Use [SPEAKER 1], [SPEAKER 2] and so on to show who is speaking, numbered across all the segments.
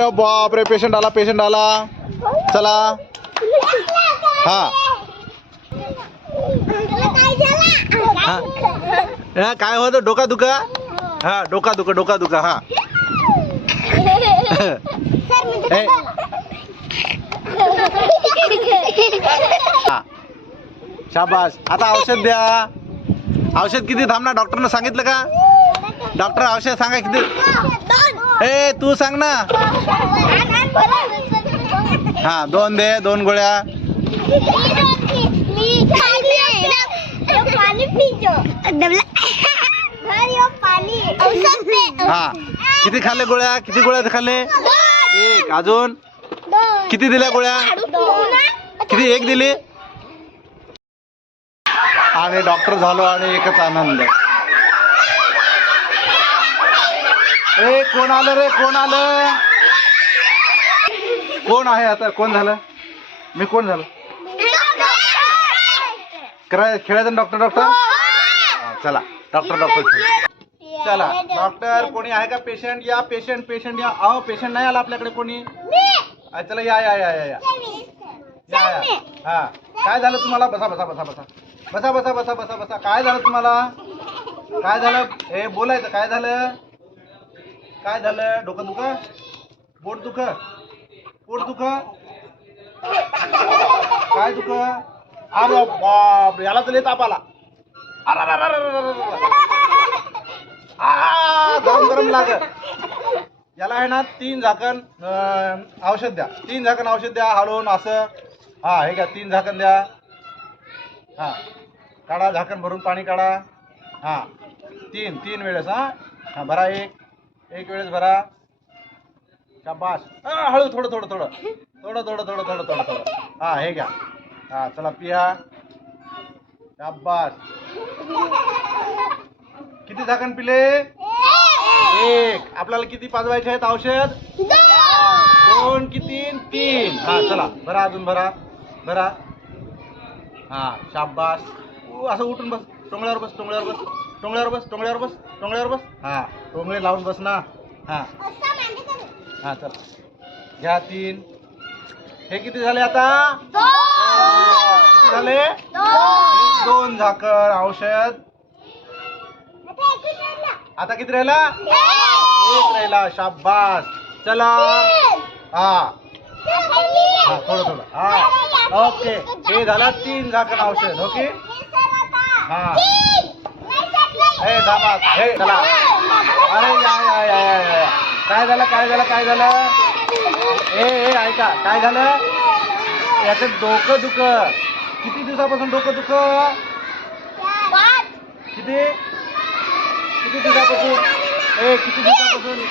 [SPEAKER 1] बाप रे पेशंट आला पेशंट आला. चला. हा. काय होतं डोका दुखा? हा डोका दुखा डोका दुखा हा. हा. शाबास. आता औषध द्या. औषध किती थांबना डॉक्टरनं सांगितलं का? डॉक्टर औषध सांगा किती? ए तू सांग ना. हा दोन दे दोन गोळ्या. हा किती खाल्ले गोळ्या? किती गोळ्या खाल्ले? एक अजून? किती दिल्या गोळ्या? किती एक दिली? आणि डॉक्टर झालो आणि एकच आनंद. ए कोण आलं रे कोण आलं? कोण आहे आता? कोण झालं? मी कोण झालं? करा खेळायचं डॉक्टर डॉक्टर हा, चला डॉक्टर डॉक्टर चला डॉक्टर कोणी आहे का पेशंट या पेशंट पेशंट या. अहो पेशंट नाही आला आपल्याकडे कोणी? चला या या या या या. या या. हा. काय झालं तुम्हाला? बसा बसा बसा बसा. बसा बसा बसा बसा बसा. काय झालं तुम्हाला? काय झालं? हे बोलायचं. काय झालं? काय झालं? डोकं दुख? बोट दुख? पोट दुख? काय दुख? अरे बाप याला तर ताप आला. आ, गरम गरम लाग. याला आहे ना तीन झाकण औषध द्या. तीन झाकण औषध द्या हलवून असं. हा हे घ्या तीन झाकण द्या. हा. काढा झाकण भरून पाणी काढा. हा. तीन तीन वेळेस हा. हा भरा एक. एक वेळेस भरा. शाबास. हळू थोडं थोडं थोडं. थोडं थोडं थोडं थोडं थोडं थोडं. हा हे घ्या. हा चला पिया. शाबास. किती झाकण पिले? एक. आपल्याला किती पाजवायचे आहेत औषध? दोन किती तीन? हा चला भरा अजून भरा. भरा. हा शाबास. असं उठून बस. टोंगळ्यावर बस टोंगळ्यावर बस. टोंगळ्यावर बस टोंगळ्यावर बस टोंगळ्यावर बस. हा. टोंगळे लावून बस ना. हा. हा चल. घ्या तीन. हे किती झाले आता? किती झाले? एक, दोन झाकण औषध. आता किती राहिला? एक. राहिला शाबास. चला. हा. हा थोडं थोडं. हा. ओके. हे झालं तीन झाकण औषध. ओके? हा हे दाबा हे चला. अरे या या या या काय झालं काय झालं काय झालं? ए ए ऐका काय झालं? याचं डोकं दुख. किती दिवसापासून डोकं दुख? किती? किती दिवसापासून? ए किती दिवसापासून?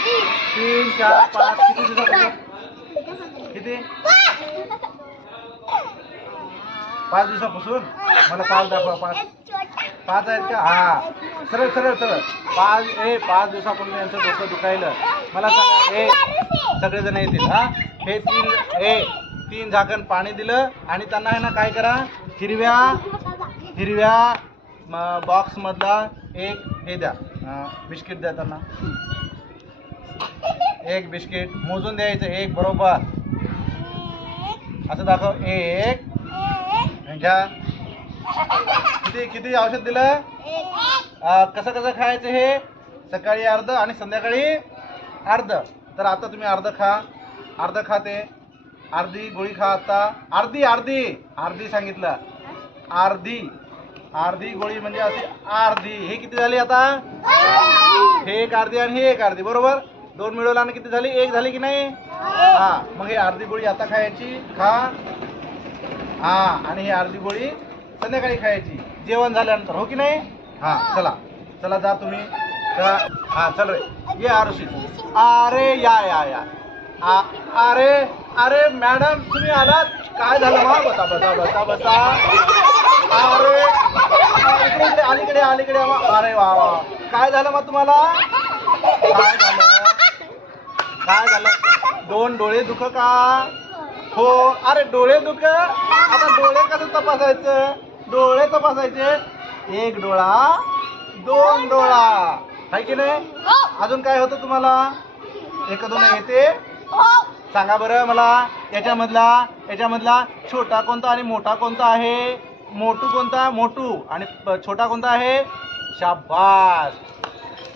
[SPEAKER 1] तीन चार पाच किती दिवसापासून? किती? पाच दिवसापासून? मला पाच दाखवा पाच. पाच आहेत का? हा. सरळ सरळ सरळ. पाच ए पाच दिवसापासून यांचं डोकं दुखायलं. मला सांगा ए सगळेजण येतील हा? हे तीन ए तीन झाकण पाणी दिलं आणि त्यांना आहे ना काय करा? हिरव्या हिरव्या बॉक्स मधला एक हे द्या. बिस्किट द्या त्यांना. एक बिस्किट. मोजून द्यायचं एक बरोबर. असं दाखव. एक. घ्या. किती किती औषध दिलं? कसं कसं खायचं हे? सकाळी अर्ध आणि संध्याकाळी अर्ध. तर आता तुम्ही अर्ध खा. अर्ध खाते. अर्धी गोळी खा आता. अर्धी अर्धी. अर्धी सांगितलं. अर्धी. अर्धी गोळी म्हणजे अशी अर्धी. हे किती झाली आता? हे एक अर्धी आणि हे एक अर्धी. बरोबर? दोन मिळवलं आणि किती झाली? एक झाली की नाही? हा. मग हे अर्धी गोळी आता खायची. खा. हा. आणि ही अर्धी गोळी संध्याकाळी खायची जेवण झाल्यानंतर हो की नाही? हा चला. चला जा तुम्ही. हा चल रे. ये आरुषी. अरे या या या. अरे अरे मॅडम तुम्ही आलात? काय झालं? मा बसा बसा बसा बसा. अरे इकडे इकडे अलीकडे अलीकडे वा. अरे वा वा. काय झालं मग तुम्हाला? काय झालं? काय झालं? दोन डोळे दुख का? हो अरे डोळे दुख? आता डोळे कसं तपासायचं? डोळे तपासायचे. एक डोळा दोन डोळा. आहे की नाही? अजून काय होतं तुम्हाला? एक दोन येते. सांगा बरं मला याच्यामधला याच्यामधला छोटा कोणता आणि मोठा कोणता आहे? मोठू कोणता? मोठू आणि छोटा कोणता आहे? शाबास.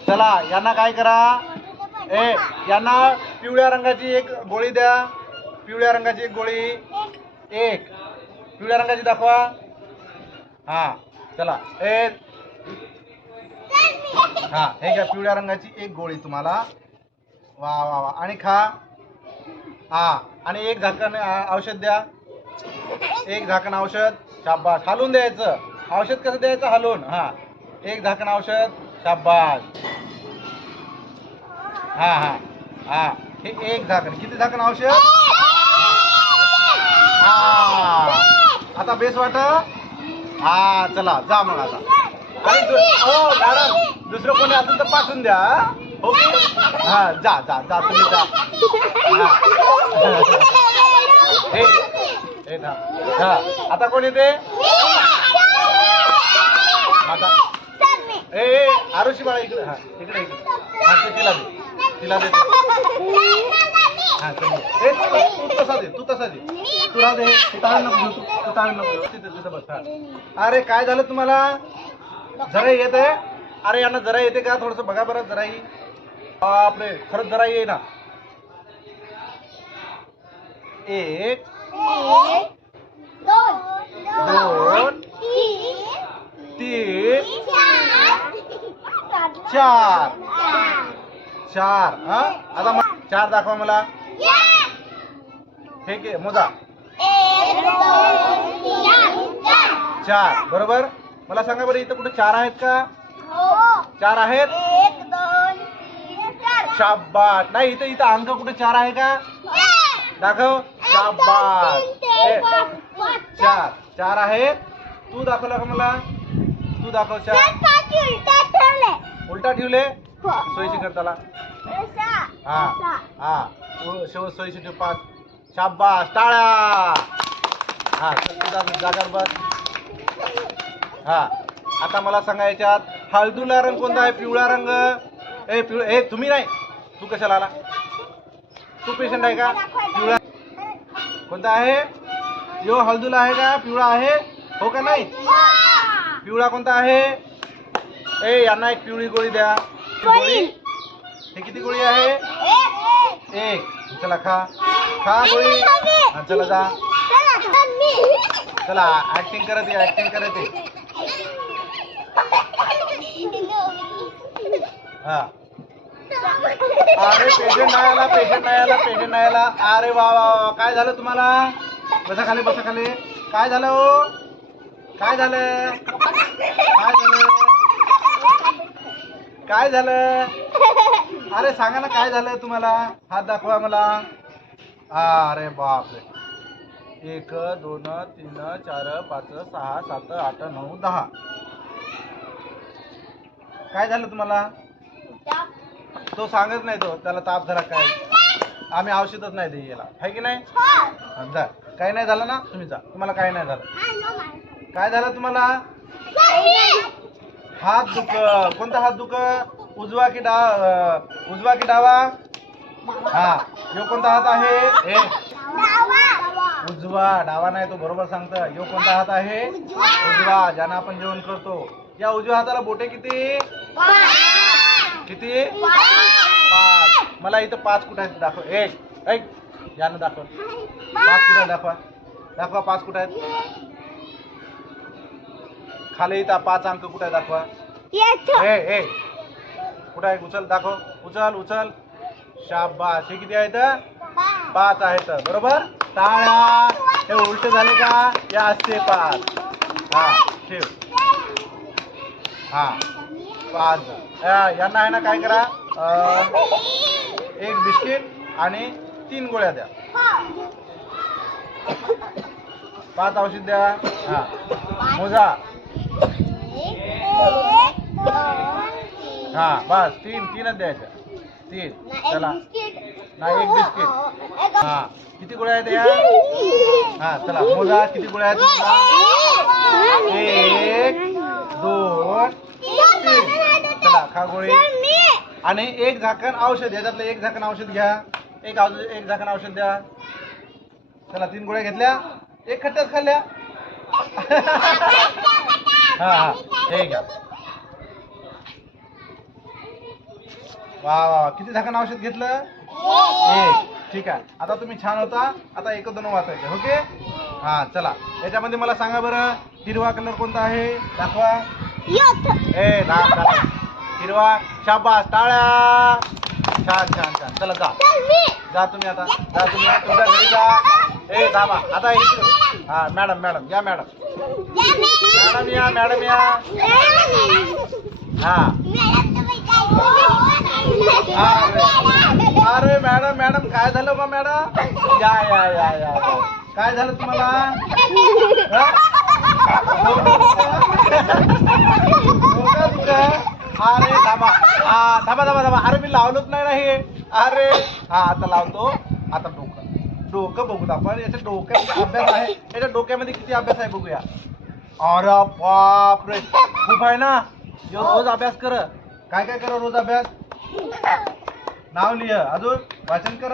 [SPEAKER 1] चला यांना काय करा? ए यांना पिवळ्या रंगाची एक गोळी द्या. पिवळ्या रंगाची एक गोळी. एक. पिवळ्या रंगाची दाखवा. हा चला. ए हा हे घ्या पिवळ्या रंगाची एक गोळी तुम्हाला. वा वा वा. आणि खा. हा आणि एक झाकण औषध द्या. एक झाकण औषध शाबास. हलवून द्यायचं. औषध कसं द्यायचं? हलवून हा. एक झाकण औषध शाबास. हा हा. हा. हे एक झाकण. किती झाकण औषध? हा. आता बेस वाट हा चला जा मग आता. आणि दु- हो मॅडम दुसरं कोणी असेल तर पाठवून द्या हो. की? हा जा जा जा तुम्ही जा. हे. हे था हा. आता कोण येते? आता ए ए, आरुषी बाळा इकडे हा इकडे इकडे. हा ते तिला दे. तिला दे. हा चल ए तू तू तसा दे तू तसा दे. तू राहू दे तू ताण नको घेऊ तू तू ताण नको घेऊ तिथे तिथे बस हा. अरे काय झालं तुम्हाला? जरा येत आहे अरे यांना जरा येते का? थोडस बघा बरं जराही बापरे खरंच जरा ये ना. एक दोन तीन चार. चार. हा? आता मग चार दाखवा मला. हे घे मोजा. चार बरोबर? मला सांगा बरं इथं कुठे चार आहेत का? चार आहेत? शाबास. नाही इथं इथं अंक कुठे चार आहे का? दाखव. शाबास. ए, चार चार. आहेत. तू दाखवला का मला? तू दाखव चार. उलटा ठेवले? सोयीशी कर त्याला हा. हा. पाच. टाळ्या. हा बस. हा. आता मला सांगा याच्यात हळदूला रंग कोणता आहे? पिवळा रंग. ए पिवळा ए तुम्ही नाही. तू कशाला आला? तू पेशंट आहे का? पिवळा कोणता आहे? यो हळदूला आहे का? पिवळा आहे? हो का नाही? पिवळा कोणता आहे? ए यांना एक पिवळी गोळी द्या. गोळी. हे किती गोळी आहे? एक. चला खा. खा गोळी. हा, चला जा. चला ऍक्टिंग करत ये ऍक्टिंग करत ये. हा. अरे पेशंट नाही आला पेशंट नाही आला पेशंट नाही आला. अरे वा वा वा. काय झालं तुम्हाला? बसा खाली बसा खाली. काय झालं हो? काय झालं? काय झालं? काय झालं? अरे सांगा ना काय झालं तुम्हाला? हात दाखवा मला. अरे बापरे. एक दोन तीन चार पाच सहा सात आठ नऊ दहा. काय झालं तुम्हाला? तो सांगत नाही तो. त्याला ताप झाला काय? आम्ही औषधच नाही दे याला. आहे की नाही? जा. काही नाही झालं ना? तुम्ही जा. तुम्हाला काही नाही झालं. काय झालं तुम्हाला? हात दुख कोणता हात दुख उजवा की डा उजवा की डावा? हा यो कोणता हात आहे? उजवा डावा नाही तो बरोबर सांगतं. यो कोणता हात आहे? उजवा ज्यानं आपण जेवण करतो. या उजव्या हाताला बोटे किती? किती? पाच. मला इथं पाच कुठे आहेत दाखव. एक ऐक यानं दाखव. पाच कुठे दाखवा. दाखवा पाच कुठे आहेत? खाली इथं पाच अंक कुठे दाखवा. ए ए. कुठं आहे उचल दाखव. उचल उचल शाबास. हे किती आहेत पाच आहेत बरोबर? टाळ्या. हे उलट झाले का? या असते पाच. हा ठेव. हा. पाच. या- यांना आहे ना काय करा? एक बिस्किट आणि तीन गोळ्या द्या. पाच औषध द्या. हा. मोजा. हा बस तीन तीनच द्यायच्या तीन चला. नाही एक बिस्किट. हा किती गोळ्या आहेत या? हा चला मोजा किती गोळ्या आहेत? एक दोन तीन. चला खा गोळी. आणि एक झाकण औषध याच्यातलं एक झाकण औषध घ्या. एक औषध एक झाकण औषध द्या. चला तीन गोळ्या घेतल्या. एक खट्ट्याच खाल्ल्या. हा हा. हे घ्या. वा वा. किती झाकण औषध घेतलं? एक. ठीक आहे. आता तुम्ही छान होता. आता एक दोन वाचायचे. ओके? हा चला. याच्यामध्ये मला सांगा बरं हिरवा कलर कोणता आहे? दाखवा. ए दाख दाख. हिरवा. शाबास टाळ्या. छान छान छान. चला जा. जा तुम्ही आता. जा तुम्ही. तुमच्या घरी जा. ए थांबा. आता हा मॅडम मॅडम. या मॅडम. मॅडम. या मॅडम या. हा, अरे अरे मॅडम मॅडम काय झालं बा मॅडम? या या या या. काय झालं तुम्हाला? अरे थांबा. हा थांबा थांबा थांबा. अरे मी लावलोच नाही ना हे. अरे. हा आता लावतो. आता डोकं. डोकं बघूत आपण याच्या डोक्यात अभ्यास आहे? याच्या डोक्यामध्ये किती अभ्यास आहे बघूया. अरे बापरे. खूप आहे ना? रोज अभ्यास कर. काय काय कर रोज अभ्यास? नाव लिह. अजून? वाचन कर.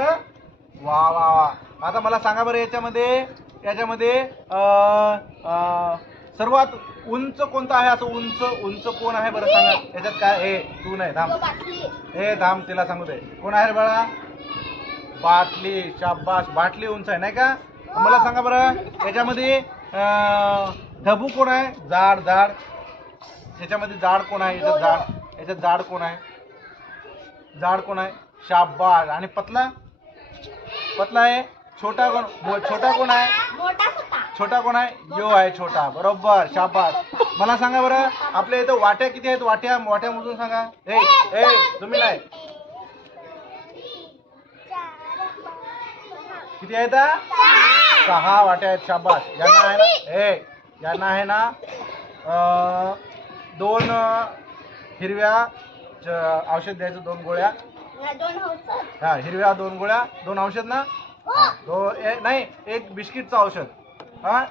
[SPEAKER 1] वा वा वा. आता मला सांगा बरं याच्यामध्ये याच्यामध्ये सर्वात उंच कोणतं आहे? असं उंच उंच कोण आहे बरं सांगा. याच्यात काय? हे तू नाही धाम हे धाम तिला सांगू दे. कोण आहे रे बाळा? बाटली शाबास. बाटली उंच आहे नाही का? मला सांगा बरं याच्यामध्ये धबू ढबू कोण आहे? जाड जाड. याच्यामध्ये जाड कोण आहे? याच्यात जाड. याच्यात जाड कोण आहे? जाड कोण आहे? शाबास आणि पतला? पतला आहे? छोटा कोण? छोटा कोण आहे? छोटा कोण आहे? यो आहे छोटा. बरोबर शाबास मला सांगा बरं आपल्या इथं वाट्या किती आहेत? वाट्या वाट्या मोजून सांगा. ए ए तुम्ही नाही. किती आहेत? सहा. वाट्या आहेत शाबास यांना आहे ना ए यांना आहे ना अं, दोन हिरव्या च- औषध द्यायचं दोन गोळ्या. हा हिरव्या दोन गोळ्या. दोन औषध ना? हा, दो नाही एक बिस्किटचं औषध. हा?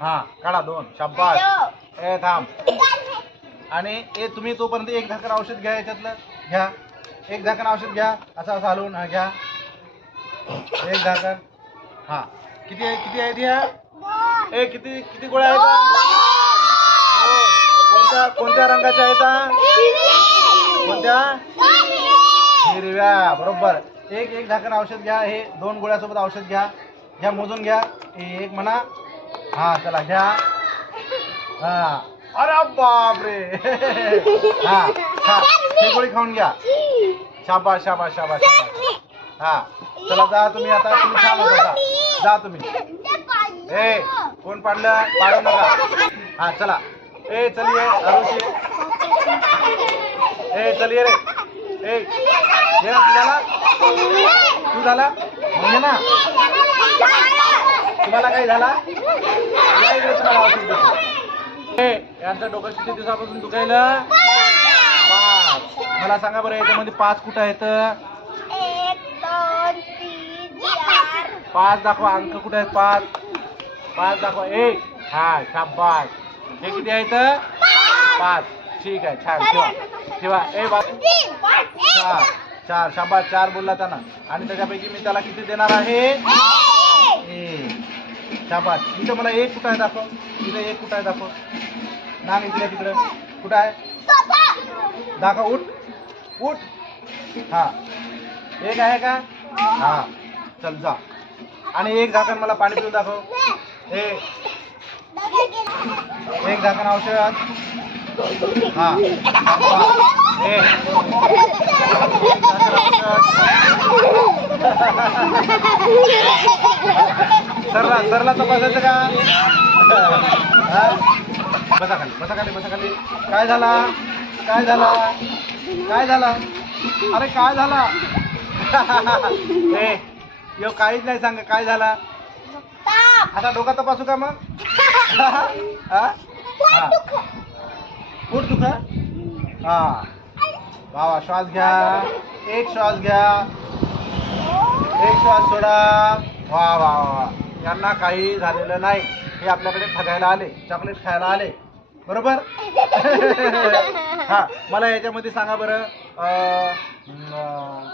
[SPEAKER 1] हा काढा दोन. शाबास. ए थांब. आणि ए तुम्ही तोपर्यंत एक झाकण औषध घ्या याच्यातलं. घ्या. एक झाकण औषध घ्या. असं असं हलवून हा घ्या. एक झाकण हा. किती आहे किती आहेत ह्या? ए किती किती गोळ्या आहेत. कोणत्या रंगाच्या आहेत हा? कोणत्या? हिरव्या बरोबर. एक एक झाकण औषध घ्या हे दोन गोळ्यासोबत औषध घ्या. घ्या मोजून घ्या. हे एक म्हणा. हा चला घ्या. हा. अरे बापरे. हा खा हे गोळी खाऊन घ्या. शाबास शाबास शाबास शाबास. हा. चला जा तुम्ही आता तुम्ही छान होता जा. जा तुम्ही. ए कोण पाडलं? पाडू नका. हा चला. ए चलिए अरुषी ए चलिए रे। ए ये ना तू झाला तू झाला ये ना? तुम्हाला काही झाला? या इकडे तुम्हाला औषध. ए यांचं डोकं किती दिवसापासून दुखायला? पाच. मला सांगा बरं याच्यामध्ये पाच कुठं आहेत? पाच दाखवा अंक कुठे आहेत? पाच. पाच दाखवा. एक हा शाबास. हे किती आहेत पाच. ठीक आहे छान. ठेवा. ठेवा. ए बाबा चार. चार. शाबास. चार बोलला त्यांना. आणि त्याच्यापैकी मी त्याला किती देणार आहे? शाबास. इथं मला एक कुठं आहे दाखव. इथं एक कुठं आहे दाखव. ना इकडे तिकडं. कुठं आहे? दाखव. उठ. उठ. हा. एक आहे का? हा. चल जा. आणि एक झाकण मला पाणी पिऊन दाखव. ए. एक झाकण औषध. हा. एक सरला सरला तपासायचं का? बसा खाली बसा खाली बसा खाली. काय झाला? काय झाला? काय झाला? अरे काय झाला? ए यो काहीच नाही सांग काय झाला? आता डोका तपासू का मग? हा? हा? पोट दुखा हा. वा वा श्वास घ्या. एक श्वास घ्या. एक श्वास सोडा. वा वा वा यांना काही झालेलं नाही. हे आपल्याकडे ठगायला आले. चॉकलेट खायला आले. बरोबर? हा. मला याच्यामध्ये सांगा बरं. अं, अं,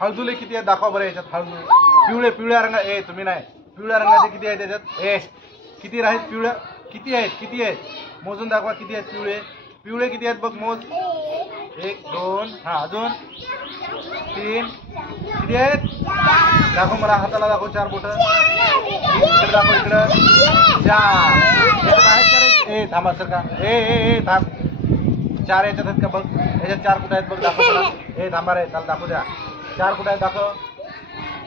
[SPEAKER 1] हळदुले किती आहेत? दाखवा बरं याच्यात हळदू पिवळे पिवळ्या रंगा ए तुम्ही नाही. पिवळ्या रंगाचे किती आहेत त्याच्यात? एस किती आहेत पिवळ्या? किती आहेत? किती आहेत? मोजून दाखवा किती आहेत पिवळे. पिवळे किती आहेत बघ मोज. एक दोन हा अजून. तीन. किती आहेत? दाखव मला हाताला दाखव चार बोट. इकडे दाखव इकडं. चार. आहेत का रे? ए थांबा सर का? ए ए थांब. चार याच्यात आहेत का बघ? याच्यात चार कुठं आहेत बघ? दाखव हे ए थांबा रे चाल दाखवू द्या. चार कुठं आहेत दाखव?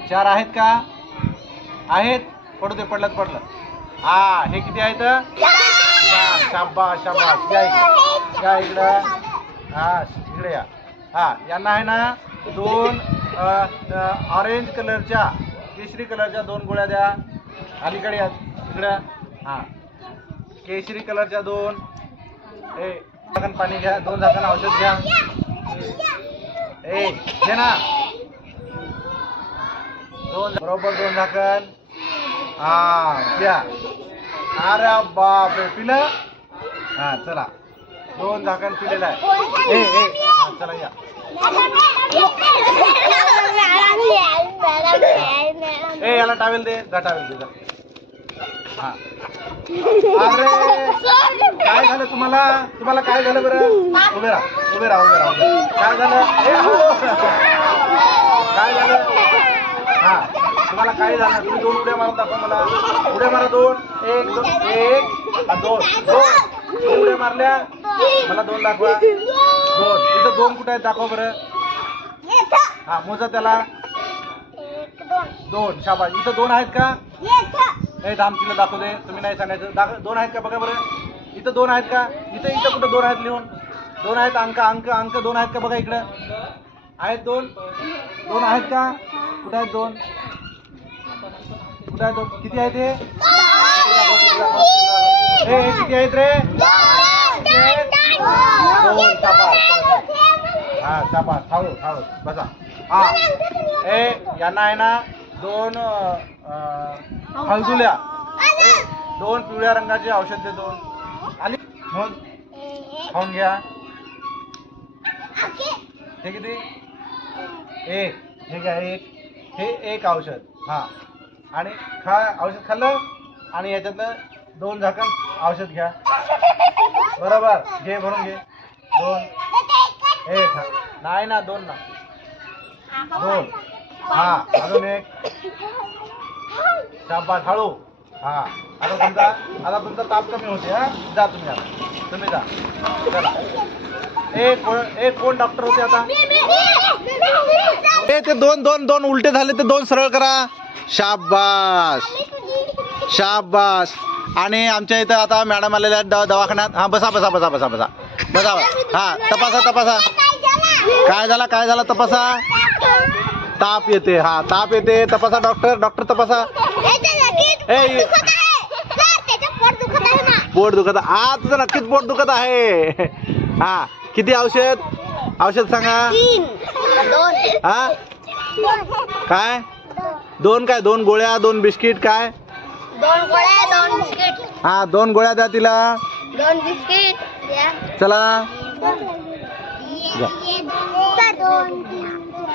[SPEAKER 1] चार आहेत का? आहेत. पडू दे पडलं पडलं हा हे किती आहेत? शाबा शाबा या इकडं. या इकडं. हा इकडे या. हा यांना आहे ना दोन ऑरेंज कलरच्या केशरी कलरच्या दोन गोळ्या द्या. अलीकडे या इकडं. हा. केशरी कलरच्या दोन. ए झाकण पाणी घ्या दोन झाकण औषध घ्या. ए घे ना. दोन बरोबर दोन झाकण हा प्या अरे बाप रे पिलं? हा चला. दोन झाकण पिलेलं आहे. ए ए हा, चला या. ए याला टावेल दे. जा टावेल दे जा. हा. अरे काय झालं तुम्हाला? तुम्हाला काय झालं बरं? उभे राहा उभे राहा उभे राहा उभे राहा. काय झालं? ए, हो. काय झालं? हा. तुम्हाला काय झालं? तुम्ही दोन उड्या मारत दाखवा मला. उड्या मारा दोन. एक दोन एक. दोन. दोन. दोन उड्या मारल्या. मला दोन दाखवा. दोन. इथं दोन कुठे आहेत दाखवा बरं. हा मोजा त्याला. दोन. शाबाश इथं दोन आहेत का? नाही धाम तिला दाखव दे. तुम्ही नाही सांगायचं. दाख दोन आहेत का? बघा बरं. इथं दोन आहेत का? इथं इथं कुठं दोन आहेत लिहून? दोन आहेत अंक अंक अंक दोन आहेत का? बघा इकडं. आहेत दोन? दोन आहेत का? कुठे आहेत दोन? कुठं आहेत दोन? किती आहेत हे? हे किती आहेत रे? दोन शाबास हा शाबास. थाळू थाळू बसा. हा. ए यांना आहे ना दोन हळदुल्या दोन पिवळ्या रंगाचे औषध दे दोन. आली मग खाऊन घ्या. हे किती? एक हे घ्या एक. हे एक औषध. हां. आणि खा औषध खाल्लं आणि याच्यातलं दोन झाकण औषध घ्या. बरोबर. घे भरून घे. दोन. एक नाही ना दोन ना. दोन. हां अजून एक. शाबास. हळू. हां. आता तुमचा आता तुमचा ताप कमी होते हा. जा तुम्ही आता. तुम्ही जा. चला. एक कोण एक कोण डॉक्टर होते आता? ए ते दोन दोन दोन उलटे झाले ते दोन सरळ करा. शाबास. शाबास. आणि आमच्या इथं आता मॅडम आलेल्या आहेत दवा दवाखान्यात. हा बसा बसा बसा बसा बसा. बसा हा तपासा तपासा. काय झाला काय झाला तपासा? ताप येते हा ताप येते. तपासा डॉक्टर डॉक्टर तपासा. ए, पोट दुखत आज नक्कीच पोट दुखत आहे. हा किती औषध? औषध सांगा. हा? काय? दोन काय? दोन गोळ्या दोन बिस्किट काय?
[SPEAKER 2] दोन गोळ्या दोन बिस्किट.
[SPEAKER 1] हा दोन गोळ्या द्या तिला.
[SPEAKER 2] दोन बिस्किट.
[SPEAKER 1] चला
[SPEAKER 2] दोन.